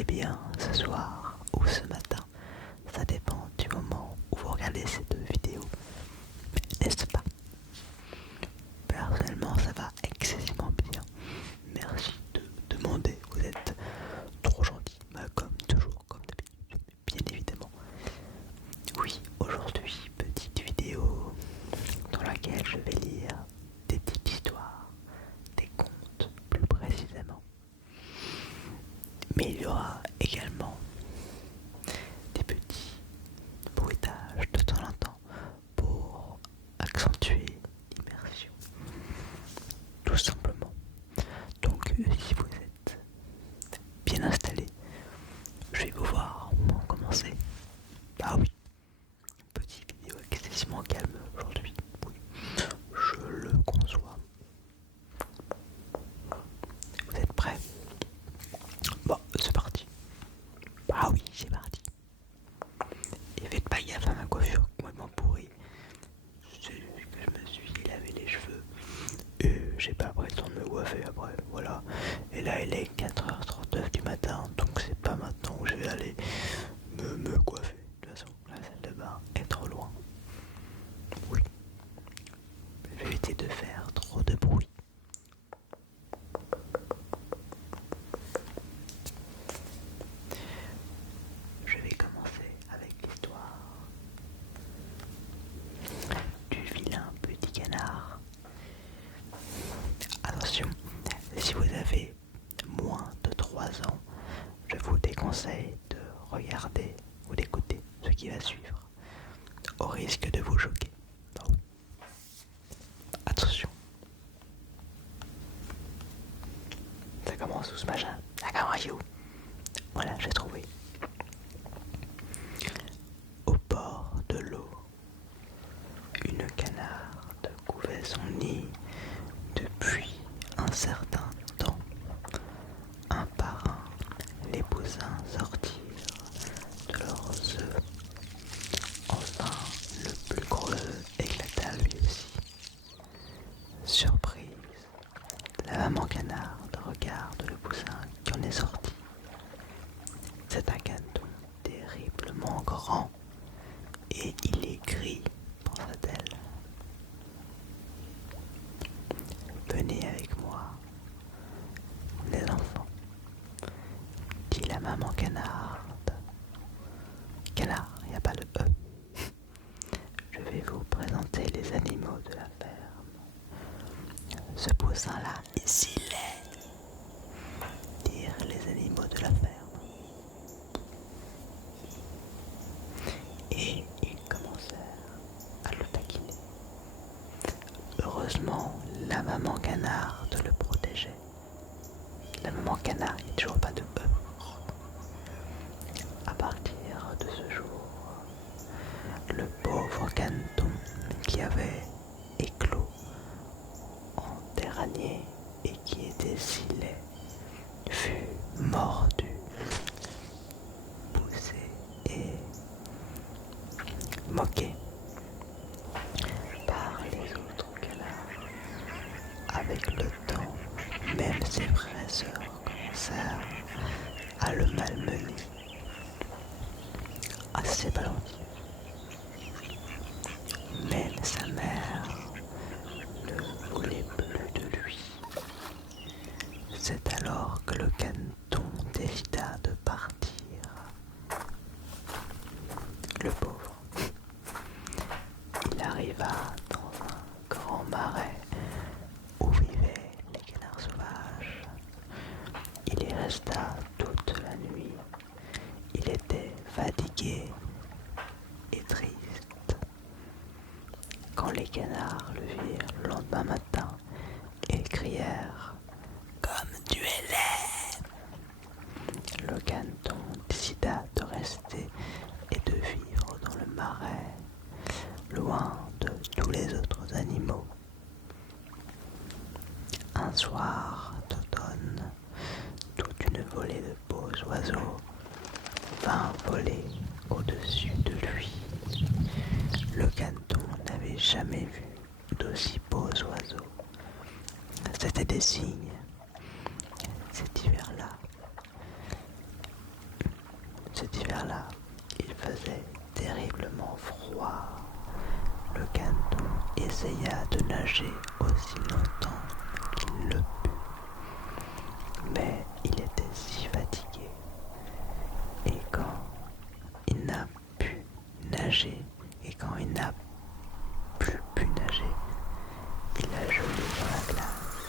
allez bien ce soir ou ce matin. Ça dépend du moment où vous regardez cette vidéo, n'est-ce pas? Personnellement, ça va excessivement bien. Merci de demander, vous êtes trop gentil, comme toujours, comme d'habitude, bien évidemment. Oui, aujourd'hui, petite vidéo dans laquelle je vais lire des petites histoires, des contes plus précisément. Mais il y aura également des petits bruitages de temps en temps pour accentuer l'immersion, tout simplement. Donc si vous êtes bien installé, je vais vous voir commencer. Ah oui, petite vidéo excessivement calme aujourd'hui, oui, je le conçois. Vous êtes prêts? Bon, c'est parti. Ah oui, c'est parti. Et faites pas gaffe à ma coiffure complètement pourrie. C'est que je me suis lavé les cheveux et j'ai pas pris le temps de me coiffer après, voilà. Et là il est 4h39 du matin, donc c'est pas maintenant où je vais aller me coiffer. De toute façon, la salle de bain est trop loin. Oui. Je vais éviter de faire trop de bruit. Je vais commencer avec l'histoire du vilain petit canard. Attention, si vous avez moins de 3 ans, je vous déconseille de regarder ou d'écouter ce qui va suivre, au risque de vous choquer. Donc, attention. Ça commence où ce machin? Ça commence où? Voilà, j'ai trouvé. Au bord de l'eau, une canarde couvait son nid depuis un certain temps. Un par un, les poussins sortirent de leurs œufs. Enfin, le plus gros éclata lui aussi. Surprise, la maman canarde regarde le poussin qui en est sorti. C'est un canon terriblement grand et il est gris, pensa-t-elle. Venez avec moi, les enfants, dit la maman canarde. Canard, il n'y a pas de E. Je vais vous présenter les animaux de la ferme. Ce poussin-là, ici l'est, dirent les animaux de la ferme. Et ils commencèrent à le taquiner. Heureusement, la maman canarde le protégeait. La maman canard, il n'y a toujours pas de E. À partir de ce jour, le pauvre caneton qui avait éclos en dernier et qui était si laid fut mordu, poussé et moqué par les autres canards. Avec le temps, même ses frères et sœurs commencèrent à le malmener. Assez ballotté. Même sa mère ne voulait plus de lui. C'est alors que le caneton décida de partir. Le pauvre. Il arriva dans un grand marais où vivaient les canards sauvages. Il y resta toute la nuit. Il était fatigué et triste. Quand les canards le virent le lendemain matin, ils crièrent « Comme tu es laid !» Le caneton décida de rester et de vivre dans le marais, loin de tous les autres animaux. Un soir d'automne, toute une volée de beaux oiseaux vint voler au-dessus de lui. Le caneton n'avait jamais vu d'aussi beaux oiseaux. C'étaient des cygnes. Cet hiver-là, cet hiver-là, il faisait terriblement froid. Le canton essaya de nager aussi longtemps qu'il le put, mais il était si fatigué, et quand il n'a pu nager, et quand il n'a plus pu nager, il a gelé dans la glace.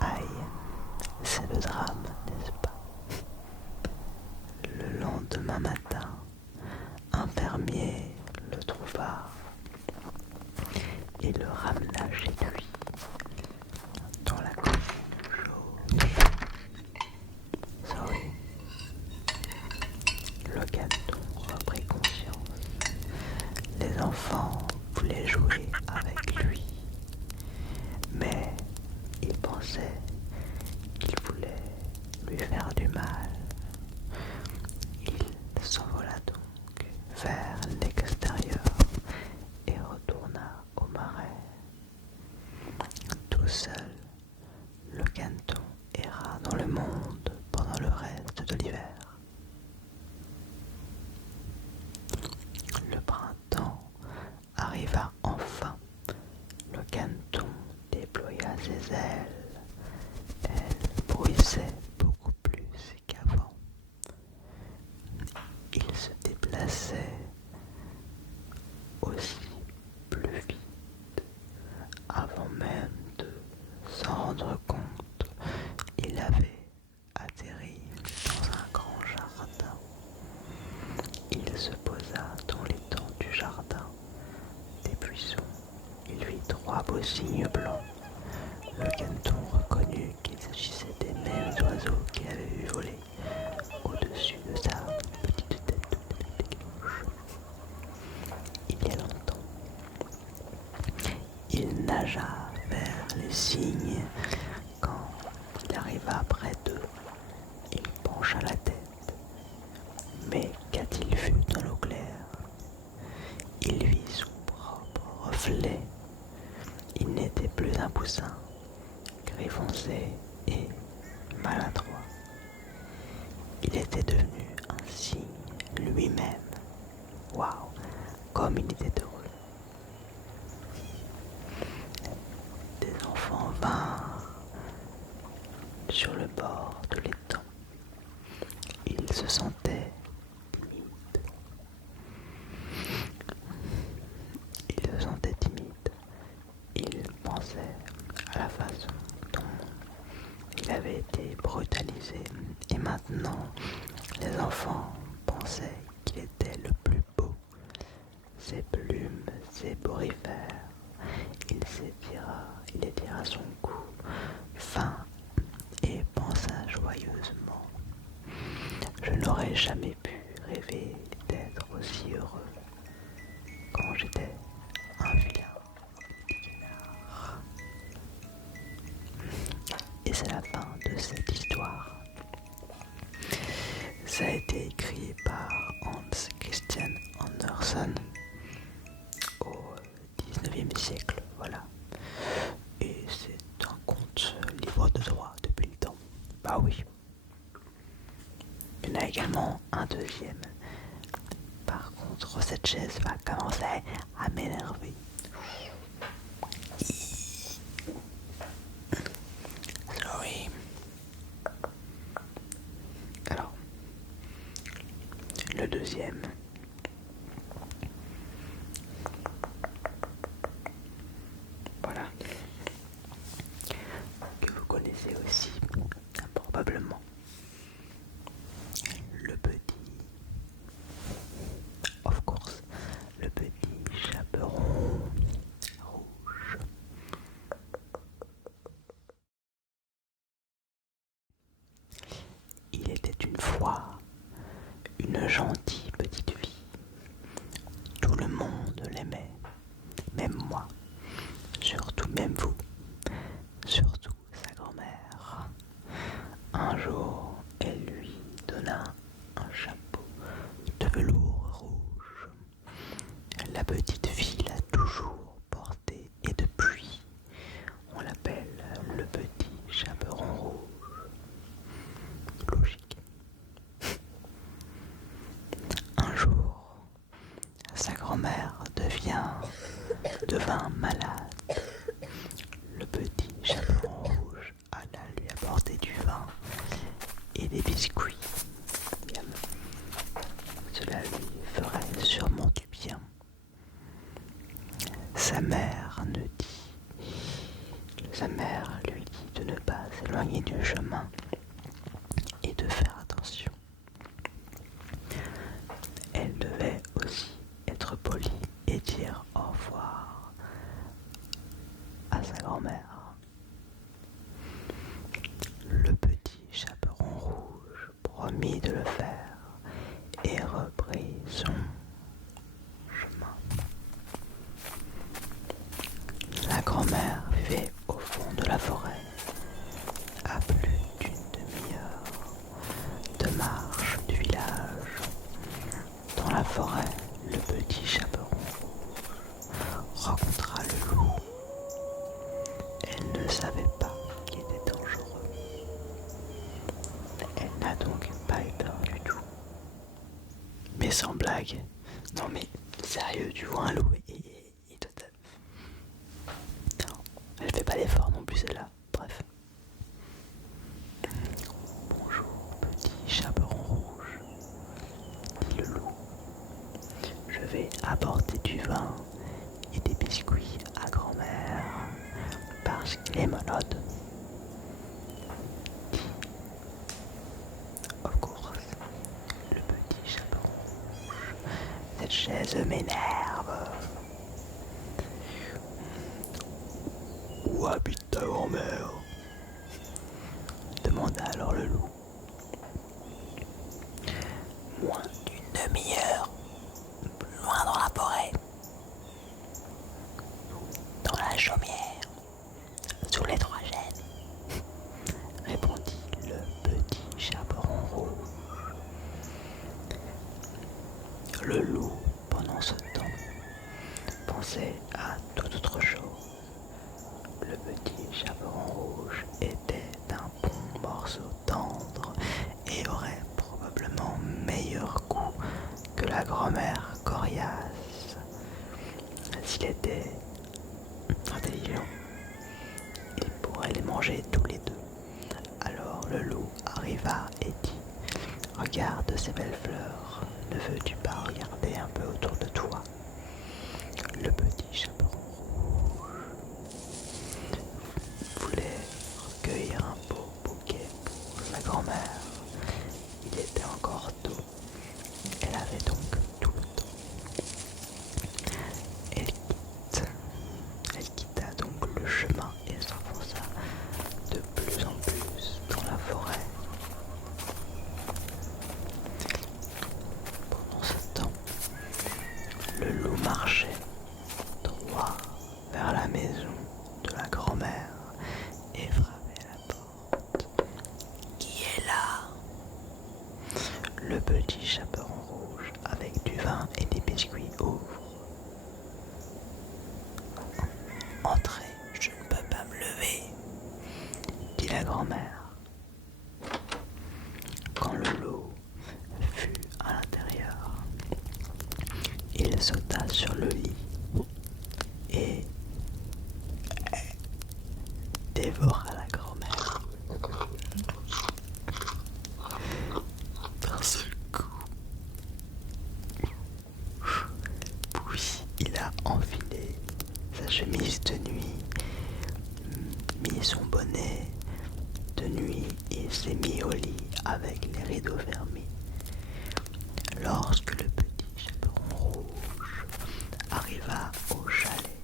Aïe, c'est le drame, n'est-ce pas? Le lendemain matin, un fermier le trouva et le ramena chez lui dans la cour chaude. Sorry. Le canton reprit conscience. Les enfants voulaient jouer avec lui, mais il pensait qu'il voulait lui faire du mal. Il s'envola donc vers l'extérieur et retourna au marais. Tout seul, le canton erra dans le monde pendant le reste de l'hiver. Le printemps arriva enfin. Le canton déploya ses ailes. Elles bruissaient beaucoup plus qu'avant. Il se déplaçait aussi plus vite. Avant même de s'en rendre compte, il avait atterri dans un grand jardin. Il se posa dans l'étang du jardin. Des buissons, il vit 3 beaux cygnes blancs. Le canton reconnut qu'il s'agissait des mêmes oiseaux qu'il avait vu voler au-dessus de sa petite tête blanche. Il y a longtemps, il nagea vers les cygnes. Quand il arriva près d'eux, il pencha la tête. Mais qu'a-t-il vu dans l'eau claire? Il vit son propre reflet. Il n'était plus un poussin, gris foncé et maladroit. Il était devenu un cygne lui-même. Waouh, comme il était heureux. Des enfants vinrent sur le bord de l'étang. Ils se sentaient timides. Ils pensaient à la façon dont il avait été brutalisé. Et maintenant, les enfants pensaient qu'il était le plus beau. Ses plumes s'ébouriffèrent. Il étira son cou fin et pensa joyeusement: je n'aurais jamais pu rêver d'être aussi heureux quand j'étais un vilain petit canard. Et c'est la fin de cette histoire. Ça a été écrit par Hans Christian Andersen au 19e siècle, voilà. Et c'est un conte libre de droit depuis le temps. Bah oui. Il y en a également un deuxième. Par contre, cette chaise va commencer à m'énerver. Sorry. Alors, le deuxième. Voilà. Que vous connaissez aussi, probablement. Le petit. Of course. Le petit chaperon rouge. Il était une fois une gentille petite fille. Tout le monde l'aimait, même moi, surtout même vous, surtout sa grand-mère. Un jour, elle lui donna un chapeau de velours rouge. La petite fille l'a toujours porté et depuis, on l'appelle le petit chaperon rouge. Logique. devint malade. Le petit chaperon rouge alla lui apporter du vin et des biscuits. Cela lui ferait sûrement du bien. Sa mère lui dit de ne pas s'éloigner du chemin et de faire attention. Elle devait aussi être polie et dire au revoir à sa grand-mère. Le petit chaperon rouge promit de le faire et reprit son chemin. La grand-mère vivait au fond de la forêt, à plus d'une demi-heure de marche du village. Dans la forêt, le petit chaperon rencontra le loup. Elle ne savait pas qu'il était dangereux. Elle n'a donc pas eu peur du tout. Mais sans blague, non mais sérieux, tu vois un loup et toi elle fait pas l'effort non plus celle-là. Bref. Bonjour petit chaperon rouge, dit le loup. Je vais apporter du vin et des biscuits à grand-mère parce qu'il est malade. Of course, le petit chaperon rouge. Cette chaise m'énerve. Où habite ta grand-mère? Demanda alors le loup. Moins d'une demi-heure, plus loin dans la forêt, dans la chaumière, sous les trois chênes, répondit le petit chaperon rouge. Le loup, pendant ce temps, pensait à toute autre chose. Le petit chaperon rouge était un bon morceau tendre et aurait probablement meilleur goût que la grand-mère coriace. S'il était intelligent, il pourrait les manger tous les deux. Alors le loup arriva et dit: regarde ces belles fleurs, ne veux-tu pas regarder un peu autour de toi? Le petit chaperon rouge voulait recueillir un beau bouquet pour sa grand-mère. Il était encore tôt. Elle avait donc tout le temps. Elle quitta donc le chemin et s'enfonça de plus en plus dans la forêt. Pendant ce temps, le loup marchait droit vers la maison de la grand-mère et frappait à la porte. Qui est là? Le petit chaperon rouge avec du vin et des biscuits ouvre. Entrez, je ne peux pas me lever, dit la grand-mère. Quand le loup fut à l'intérieur, il sauta sur le lit et dévora la grand-mère d'un seul coup. Puis il a enfilé sa chemise de nuit, mis son bonnet de nuit et s'est mis au lit avec les rideaux fermés. Lorsque le petit chaperon rouge arriva au chalet,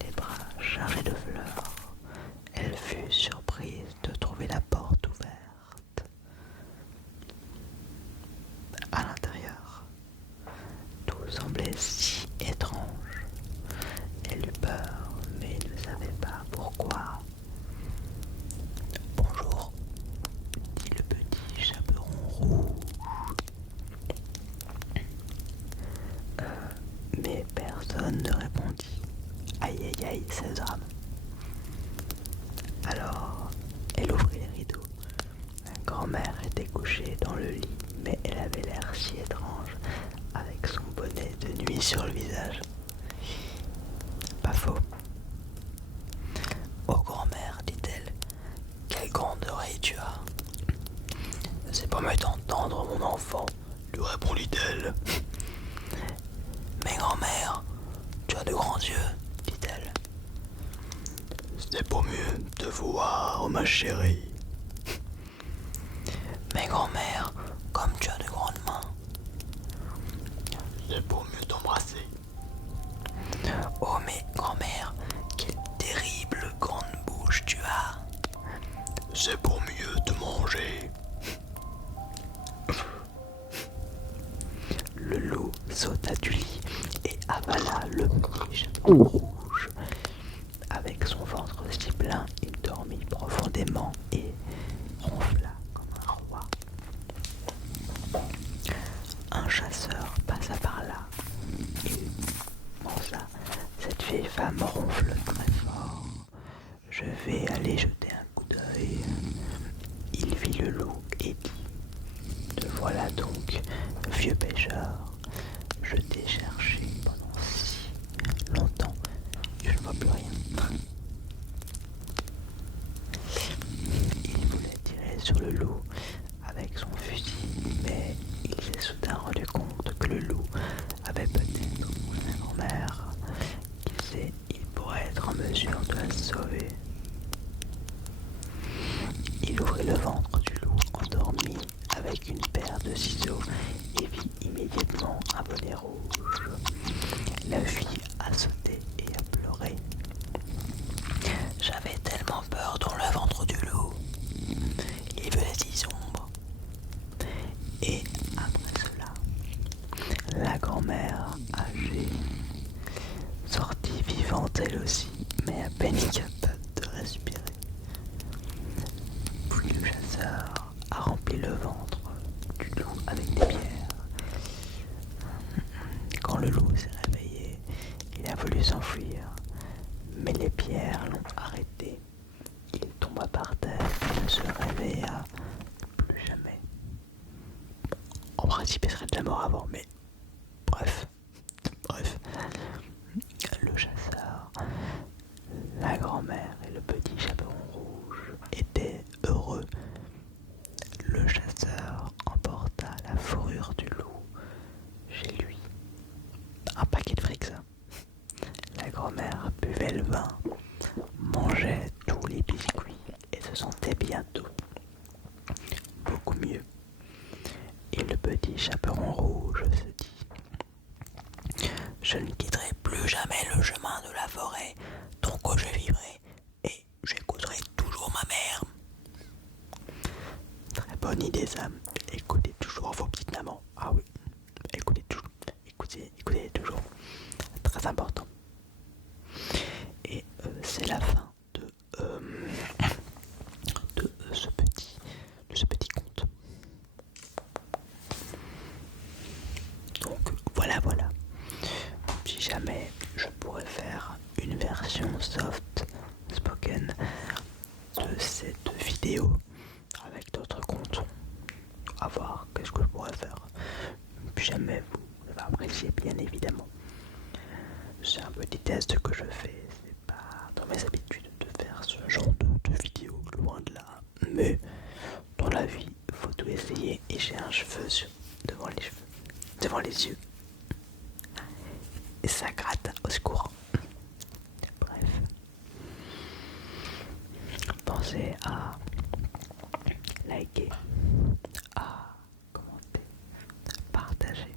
les bras chargés de fleurs, elle fut surprise de trouver la porte ouverte. À l'intérieur, tout semblait si étrange. Elle eut peur, mais ne savait pas pourquoi. Bonjour, dit le petit chaperon rouge. Mais personne ne répondit. Aïe aïe aïe, c'est le drame. Alors, elle ouvrit les rideaux. La grand-mère était couchée dans le lit, mais elle avait l'air si étrange, avec son bonnet de nuit sur le visage. pas faux. Oh grand-mère, dit-elle, quelle grande oreille tu as. C'est pour mieux t'entendre, mon enfant, lui répondit-elle. Mais grand-mère, tu as de grands yeux, dit-elle. C'est pour mieux te voir, ma chérie. Mais grand-mère, comme tu as de grandes mains. C'est pour mieux t'embrasser. Oh mais grand-mère, quelle terrible grande bouche tu as. C'est pour mieux te manger. Le loup sauta du lit et avala le petit chaperon rouge. Avec son ventre si plein, il dormit profondément et ronfla comme un roi. Un chasseur passa par là et pensa, cette vieille femme ronfle très fort. Je vais aller jeter un coup d'œil. Il vit le loup et dit, te voilà donc, vieux pêcheur. Je t'ai cherché pendant si longtemps que je ne vois plus rien. Il voulait tirer sur le loup avec son fusil, mais il s'est soudain rendu compte que le loup avait peut-être sa grand-mère. Qui sait, il pourrait être en mesure de la sauver. Il ouvrit le ventre du loup endormi avec une paire de ciseaux et vit immédiatement un bonnet rouge. La fille a sauté et a pleuré. J'avais tellement peur dans le ventre du loup. Il faisait si sombre. Et après cela, la grand-mère âgée sortit vivante elle aussi, mais à peine capable de respirer. Puis le chasseur a rempli le ventre du loup avec des pierres. Quand le loup s'est réveillé, il a voulu s'enfuir, mais les pierres l'ont arrêté. Il tomba par terre et ne se réveilla plus jamais. En principe, il serait de la mort avant, mais bref. Le chasseur, la grand-mère et le petit chaperon rouge étaient heureux. Le chasseur emporta la fourrure du loup chez lui. Un paquet de fric, ça. La grand-mère buvait le vin, mangeait tous les biscuits et se sentait bientôt beaucoup mieux. Et le petit chaperon rouge se dit, je ne quitterai plus jamais le chemin de la forêt tant que je vivrai et j'écouterai toujours ma mère. Très bonne idée, Sam. Écoutez toujours vos petites mamans. Ah oui, écoutez toujours. Très important. Et c'est la fin de ce petit conte. Donc voilà. Si jamais je pourrais faire une version soft spoken de cette vidéo avec d'autres contes, à voir qu'est-ce que je pourrais faire. Si jamais vous avez apprécié, bien évidemment. C'est un petit test que je fais, c'est pas dans mes habitudes de faire ce genre de vidéo, loin de là. Mais dans la vie, faut tout essayer et j'ai un cheveu devant les yeux. Et ça gratte, au secours. Bref. Pensez à liker, à commenter, partager.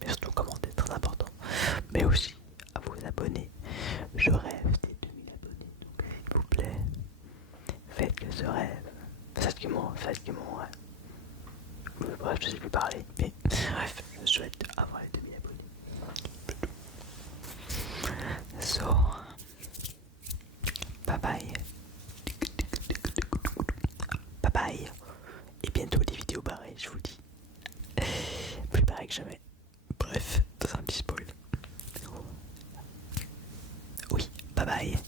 Mais surtout commenter, très important. Mais aussi à vous abonner. Je rêve des 2000 abonnés. Donc s'il vous plaît, faites que ce rêve. Faites que mon rêve. Bref, je sais plus parler. Mais bref, je souhaite avoir les 2000 abonnés. So, bye bye. Bye bye. Et bientôt des vidéos barrées, je vous dis. Plus barrées que jamais. Bref, c'est un petit spoil. Oui, bye bye.